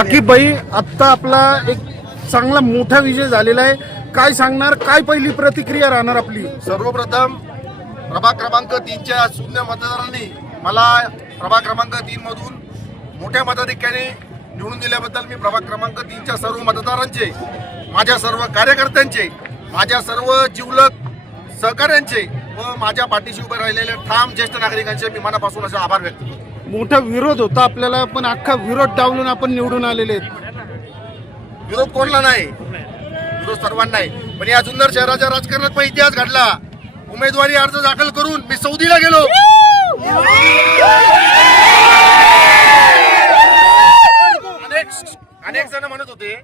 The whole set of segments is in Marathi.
आकिब भाई, आत्ता आपला एक चांगला मोठा विजय झालेला आहे, काय सांगणार, काय पहिली प्रतिक्रिया राहणार आपली? सर्वप्रथम प्रभाग क्रमांक 3च्या शून्य मतदारांनी मला प्रभाग क्रमांक 3 मधून मोठ्या मताधिक्याने निवडून दिल्याबद्दल मी प्रभाग क्रमांक 3च्या सर्व मतदारांचे, माझ्या सर्व कार्यकर्त्यांचे, माझ्या सर्व जिवलग सहकाऱ्यांचे व माझ्या पाठीशी उभे राहिलेल्या ठाम ज्येष्ठ नागरिकांचे मी मनापासून असे आभार व्यक्त करतो. मोठा विरोध होता आपल्याला, पण अख्खा विरोध डावलून आपण निवडून आलेले आहेत. विरोध कोणला नाही, विरोध सर्वांना आहे. पण या जुन्नर शहराच्या राजकारणात पण इतिहास घडला. उमेदवारी अर्ज दाखल करून मी सौदीला गेलो. अनेक जण म्हणत होते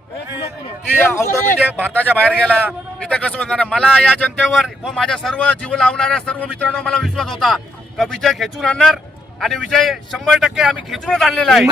की आउट ऑफ इंडिया, भारताच्या बाहेर गेला, इथं कसं होणार. मला या जनतेवर व माझ्या सर्व जीव लावणाऱ्या सर्व मित्रांनो मला विश्वास होता का विजय खेचून आणणार, आणि विजय 100% आम्ही खेचूनच आणलेला आहे.